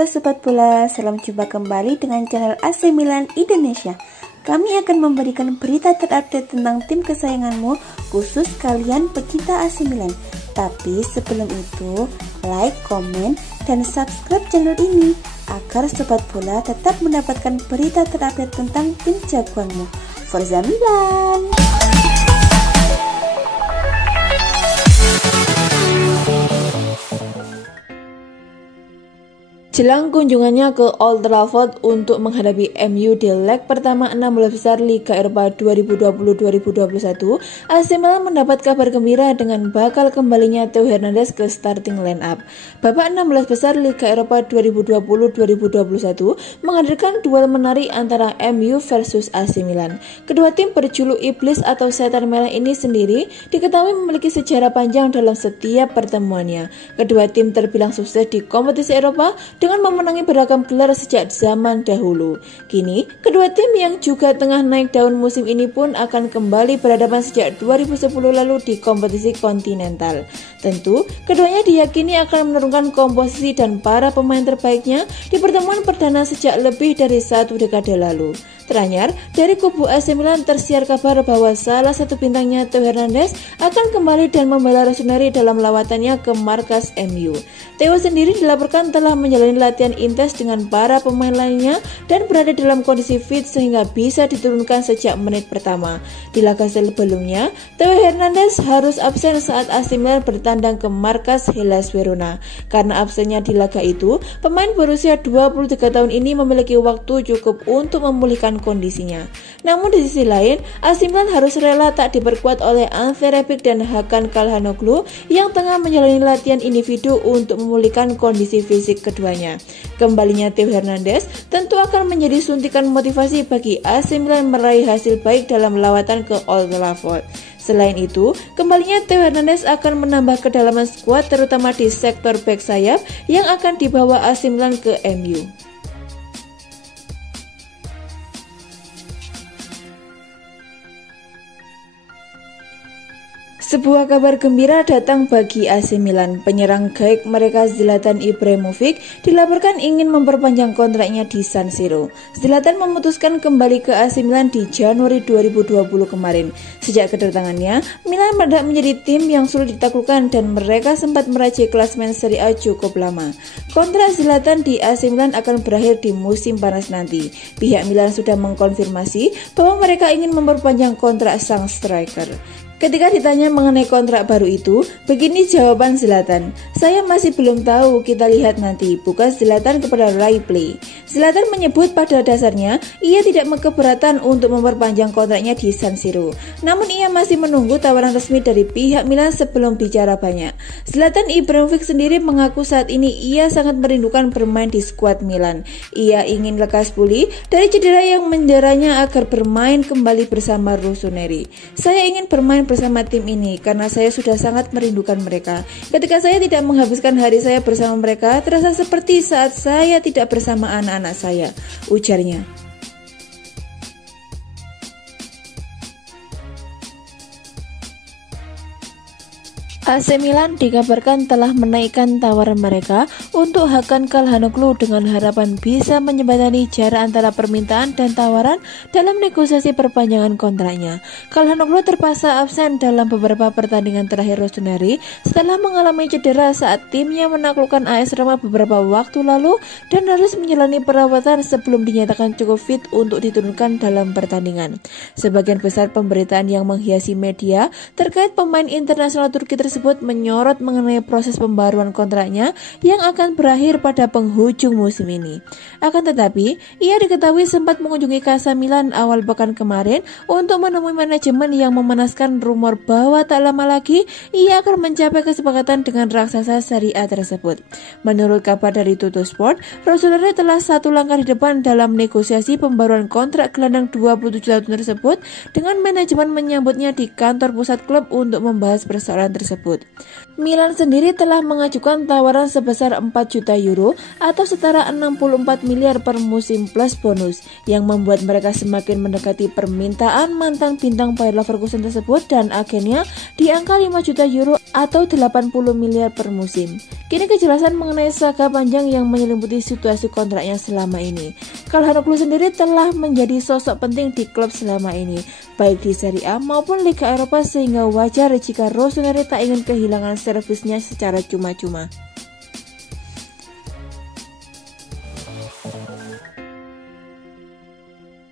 Halo Sobat Bola, salam jumpa kembali dengan channel AC Milan Indonesia. Kami akan memberikan berita terupdate tentang tim kesayanganmu, khusus kalian pecinta AC Milan. Tapi sebelum itu, like, komen, dan subscribe channel ini agar Sobat Bola tetap mendapatkan berita terupdate tentang tim jagoanmu. Forza Milan! Jelang kunjungannya ke Old Trafford untuk menghadapi MU di leg pertama 16 besar Liga Eropa 2020-2021, AC Milan mendapat kabar gembira dengan bakal kembalinya Theo Hernandez ke starting line-up. Babak 16 besar Liga Eropa 2020-2021 menghadirkan duel menarik antara MU versus AC Milan. Kedua tim berjuluk Iblis atau Setan Merah ini sendiri diketahui memiliki sejarah panjang dalam setiap pertemuannya. Kedua tim terbilang sukses di kompetisi Eropa dengan memenangi beragam gelar sejak zaman dahulu. Kini, kedua tim yang juga tengah naik daun musim ini pun akan kembali berhadapan sejak 2010 lalu di kompetisi kontinental. Tentu, keduanya diyakini akan menurunkan komposisi dan para pemain terbaiknya di pertemuan perdana sejak lebih dari satu dekade lalu. Teranyar, dari kubu AC Milan tersiar kabar bahwa salah satu bintangnya Theo Hernandez akan kembali dan membela Rossoneri dalam lawatannya ke markas MU. Theo sendiri dilaporkan telah menjalani latihan intens dengan para pemain lainnya dan berada dalam kondisi fit sehingga bisa diturunkan sejak menit pertama. Di laga sebelumnya, Theo Hernandez harus absen saat AC Milan bertandang ke markas Hellas Verona. Karena absennya di laga itu, pemain berusia 23 tahun ini memiliki waktu cukup untuk memulihkan kondisinya. Namun di sisi lain, AC Milan harus rela tak diperkuat oleh Ante Rebic dan Hakan Calhanoglu yang tengah menjalani latihan individu untuk memulihkan kondisi fisik keduanya. Kembalinya Theo Hernandez tentu akan menjadi suntikan motivasi bagi AC Milan meraih hasil baik dalam lawatan ke Old Trafford. Selain itu, kembalinya Theo Hernandez akan menambah kedalaman skuad terutama di sektor bek sayap yang akan dibawa AC Milan ke MU. Sebuah kabar gembira datang bagi AC Milan. Penyerang gaib mereka Zlatan Ibrahimovic dilaporkan ingin memperpanjang kontraknya di San Siro. Zlatan memutuskan kembali ke AC Milan di Januari 2020 kemarin. Sejak kedatangannya, Milan menjadi tim yang sulit ditaklukkan dan mereka sempat meraih klasemen Serie A cukup lama. Kontrak Zlatan di AC Milan akan berakhir di musim panas nanti. Pihak Milan sudah mengkonfirmasi bahwa mereka ingin memperpanjang kontrak sang striker. Ketika ditanya mengenai kontrak baru itu, begini jawaban Zlatan, "Saya masih belum tahu, kita lihat nanti," bukan Zlatan kepada Rai Play. Zlatan menyebut pada dasarnya ia tidak keberatan untuk memperpanjang kontraknya di San Siro. Namun ia masih menunggu tawaran resmi dari pihak Milan sebelum bicara banyak. Zlatan Ibrahimovic sendiri mengaku saat ini ia sangat merindukan bermain di skuad Milan. Ia ingin lekas pulih dari cedera yang menderanya agar bermain kembali bersama Rossoneri. "Saya ingin bermain bersama tim ini karena saya sudah sangat merindukan mereka. Ketika saya tidak menghabiskan hari saya bersama mereka, terasa seperti saat saya tidak bersama anak-anak saya," ujarnya. AC Milan dikabarkan telah menaikkan tawaran mereka untuk Hakan Calhanoglu dengan harapan bisa menjembatani jarak antara permintaan dan tawaran dalam negosiasi perpanjangan kontraknya. Calhanoglu terpaksa absen dalam beberapa pertandingan terakhir Rossoneri setelah mengalami cedera saat timnya menaklukkan AS Roma beberapa waktu lalu dan harus menjalani perawatan sebelum dinyatakan cukup fit untuk diturunkan dalam pertandingan. Sebagian besar pemberitaan yang menghiasi media terkait pemain internasional Turki tersebut menyorot mengenai proses pembaruan kontraknya yang akan berakhir pada penghujung musim ini. Akan tetapi, ia diketahui sempat mengunjungi Casa Milan awal pekan kemarin untuk menemui manajemen yang memanaskan rumor bahwa tak lama lagi ia akan mencapai kesepakatan dengan raksasa Serie A tersebut. Menurut kabar dari Tuttosport, Rossoneri telah satu langkah di depan dalam negosiasi pembaruan kontrak gelandang 27 tahun tersebut dengan manajemen menyambutnya di kantor pusat klub untuk membahas persoalan tersebut. Milan sendiri telah mengajukan tawaran sebesar 4 juta euro atau setara 64 miliar per musim plus bonus yang membuat mereka semakin mendekati permintaan mantan bintang Bayer Leverkusen tersebut dan agennya di angka 5 juta euro atau 80 miliar per musim. Kini kejelasan mengenai saga panjang yang menyelimuti situasi kontraknya selama ini. Calhanoglu sendiri telah menjadi sosok penting di klub selama ini, baik di Serie A maupun Liga Eropa, sehingga wajar jika Rossoneri tak ingin kehilangan servisnya secara cuma-cuma.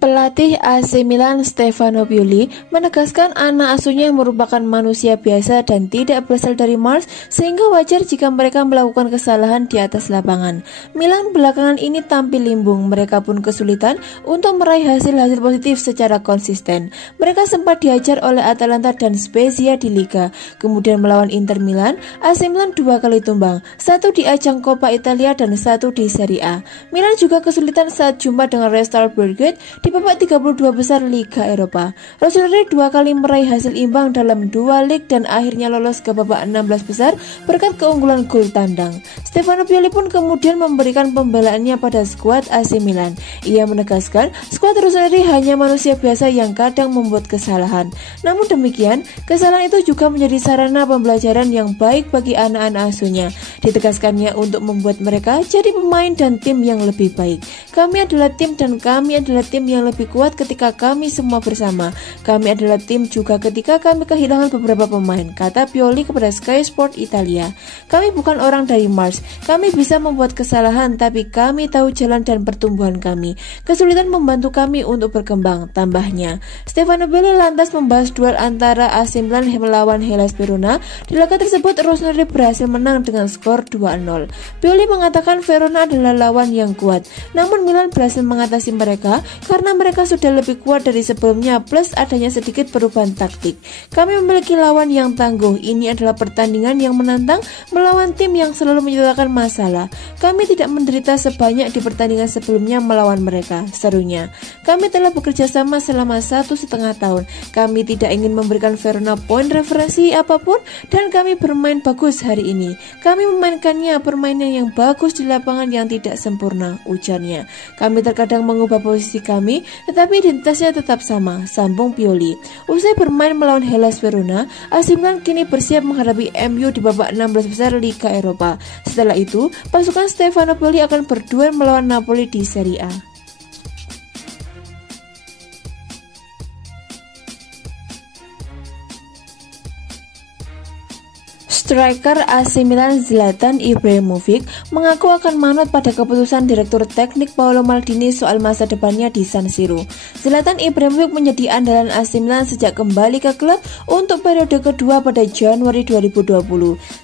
Pelatih AC Milan Stefano Pioli menegaskan anak asuhnya merupakan manusia biasa dan tidak berasal dari Mars, sehingga wajar jika mereka melakukan kesalahan di atas lapangan. Milan belakangan ini tampil limbung, mereka pun kesulitan untuk meraih hasil-hasil positif secara konsisten. Mereka sempat dihajar oleh Atalanta dan Spezia di Liga, kemudian melawan Inter Milan, AC Milan 2 kali tumbang, satu di ajang Coppa Italia dan satu di Serie A. Milan juga kesulitan saat jumpa dengan Red Star Belgrade di babak 32 besar Liga Eropa. Rossoneri 2 kali meraih hasil imbang dalam 2 lig dan akhirnya lolos ke babak 16 besar berkat keunggulan gol tandang. Stefano Pioli pun kemudian memberikan pembelaannya pada skuad AC Milan. Ia menegaskan skuad Rossoneri hanya manusia biasa yang kadang membuat kesalahan. Namun demikian, kesalahan itu juga menjadi sarana pembelajaran yang baik bagi anak-anak asuhnya. Ditegaskannya untuk membuat mereka jadi pemain dan tim yang lebih baik. Kami adalah tim dan kami adalah tim yang lebih kuat ketika kami semua bersama. Kami adalah tim juga ketika kami kehilangan beberapa pemain, kata Pioli kepada Sky Sport Italia. Kami bukan orang dari Mars. Kami bisa membuat kesalahan, tapi kami tahu jalan dan pertumbuhan kami. Kesulitan membantu kami untuk berkembang, tambahnya. Stefano Pioli lantas membahas duel antara AC Milan melawan Hellas Verona. Di laga tersebut, Rossoneri berhasil menang dengan skor 2-0. Pioli mengatakan Verona adalah lawan yang kuat, namun Milan berhasil mengatasi mereka karena mereka sudah lebih kuat dari sebelumnya, plus adanya sedikit perubahan taktik. Kami memiliki lawan yang tangguh. Ini adalah pertandingan yang menantang melawan tim yang selalu menciptakan masalah. Kami tidak menderita sebanyak di pertandingan sebelumnya melawan mereka, serunya. Kami telah bekerja sama selama 1,5 tahun. Kami tidak ingin memberikan Verona poin referensi apapun dan kami bermain bagus hari ini. Kami memainkannya permainan yang bagus di lapangan yang tidak sempurna, ujarnya. Kami terkadang mengubah posisi kami, tetapi identitasnya tetap sama, sambung Pioli. Usai bermain melawan Hellas Verona, AC Milan kini bersiap menghadapi MU di babak 16 besar Liga Eropa. Setelah itu, pasukan Stefano Pioli akan berduel melawan Napoli di Serie A. Striker AC Milan Zlatan Ibrahimovic mengaku akan manut pada keputusan Direktur Teknik Paolo Maldini soal masa depannya di San Siro. Zlatan Ibrahimovic menjadi andalan AC Milan sejak kembali ke klub untuk periode kedua pada Januari 2020.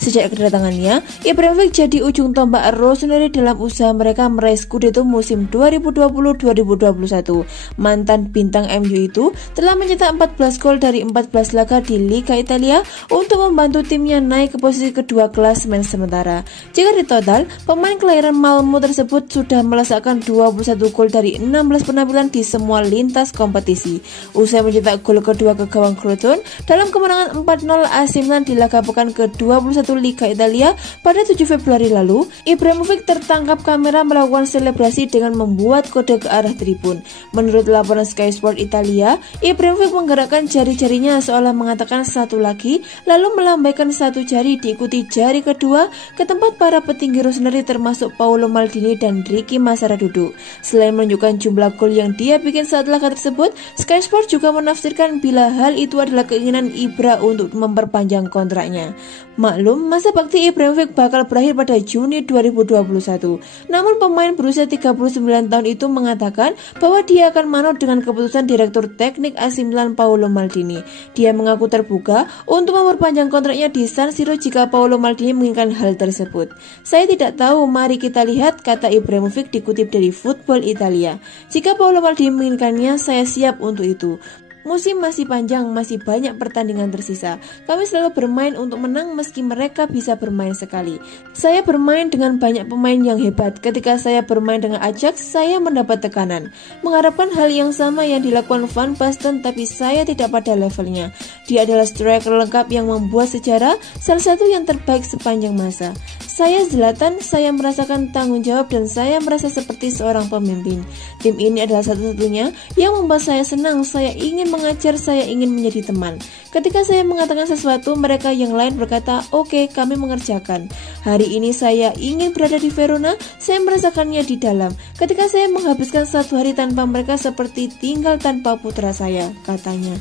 Sejak kedatangannya, Ibrahimovic jadi ujung tombak Rossoneri dalam usaha mereka meraih Scudetto musim 2020-2021. Mantan bintang MU itu telah mencetak 14 gol dari 14 laga di Liga Italia untuk membantu timnya naik ke posisi kedua klasemen sementara. Jika ditotal, pemain kelahiran Malmo tersebut sudah melesakkan 21 gol dari 16 penampilan di semua lintas kompetisi. Usai mencetak gol kedua ke gawang Crotone dalam kemenangan 4-0 AC Milan di laga pekan ke-21 Liga Italia pada 7 Februari lalu, Ibrahimovic tertangkap kamera melakukan selebrasi dengan membuat kode ke arah tribun. Menurut laporan Sky Sport Italia, Ibrahimovic menggerakkan jari-jarinya seolah mengatakan satu lagi, lalu melambaikan satu jari diikuti jari kedua ke tempat para petinggi Rossoneri termasuk Paolo Maldini dan Ricky Massara duduk. Selain menunjukkan jumlah gol yang dia bikin saat laga tersebut, Sky Sport juga menafsirkan bila hal itu adalah keinginan Ibra untuk memperpanjang kontraknya. Maklum, masa bakti Ibrahimovic bakal berakhir pada Juni 2021. Namun pemain berusia 39 tahun itu mengatakan bahwa dia akan manut dengan keputusan Direktur Teknik AC Milan Paolo Maldini. Dia mengaku terbuka untuk memperpanjang kontraknya di San Siro jika Paolo Maldini menginginkan hal tersebut. Saya tidak tahu, mari kita lihat, kata Ibrahimovic dikutip dari Football Italia. Jika Paolo Maldini menginginkannya, saya siap untuk itu. Musim masih panjang, masih banyak pertandingan tersisa. Kami selalu bermain untuk menang meski mereka bisa bermain sekali. Saya bermain dengan banyak pemain yang hebat. Ketika saya bermain dengan Ajax, saya mendapat tekanan. Mengharapkan hal yang sama yang dilakukan Van Basten, tapi saya tidak pada levelnya. Dia adalah striker lengkap yang membuat sejarah, salah satu yang terbaik sepanjang masa. Saya Zlatan, saya merasakan tanggung jawab dan saya merasa seperti seorang pemimpin. Tim ini adalah satu-satunya yang membuat saya senang. Saya ingin mengajar, saya ingin menjadi teman. Ketika saya mengatakan sesuatu, mereka yang lain berkata, "Oke, kami mengerjakan." Hari ini saya ingin berada di Verona, saya merasakannya di dalam. Ketika saya menghabiskan satu hari tanpa mereka seperti tinggal tanpa putra saya, katanya.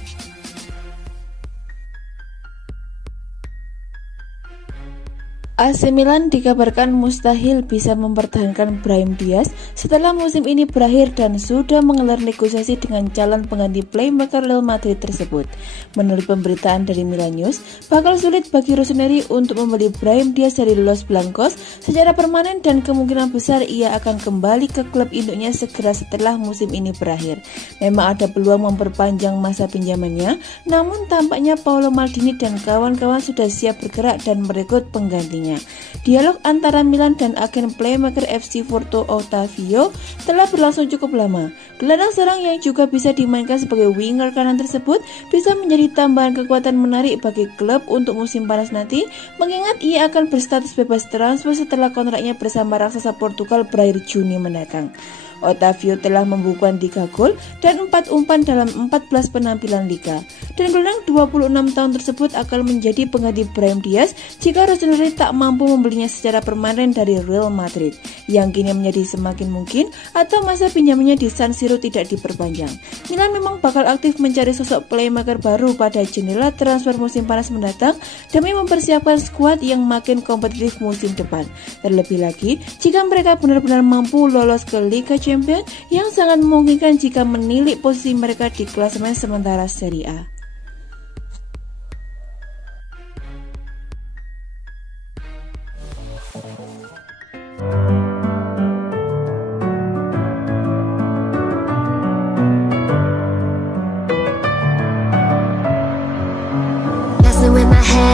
AC Milan dikabarkan mustahil bisa mempertahankan Brahim Diaz setelah musim ini berakhir dan sudah menggelar negosiasi dengan calon pengganti playmaker Real Madrid tersebut. Menurut pemberitaan dari Milan News, bakal sulit bagi Rossoneri untuk membeli Brahim Diaz dari Los Blancos secara permanen dan kemungkinan besar ia akan kembali ke klub induknya segera setelah musim ini berakhir. Memang ada peluang memperpanjang masa pinjamannya, namun tampaknya Paolo Maldini dan kawan-kawan sudah siap bergerak dan merekrut penggantinya. Dialog antara Milan dan agen playmaker FC Porto Otavio telah berlangsung cukup lama. Gelandang serang yang juga bisa dimainkan sebagai winger kanan tersebut bisa menjadi tambahan kekuatan menarik bagi klub untuk musim panas nanti, mengingat ia akan berstatus bebas transfer setelah kontraknya bersama raksasa Portugal berakhir Juni mendatang. Otavio telah membukukan 3 gol dan 4 umpan dalam 14 penampilan liga. Dan gelandang 26 tahun tersebut akan menjadi pengganti Brahim Diaz jika Rossoneri tak mampu membelinya secara permanen dari Real Madrid, yang kini menjadi semakin mungkin atau masa pinjamannya di San Siro tidak diperpanjang. Milan memang bakal aktif mencari sosok playmaker baru pada jendela transfer musim panas mendatang demi mempersiapkan skuad yang makin kompetitif musim depan. Terlebih lagi, jika mereka benar-benar mampu lolos ke Liga Champions yang sangat memungkinkan jika menilik posisi mereka di klasemen sementara Serie A. Messing with my head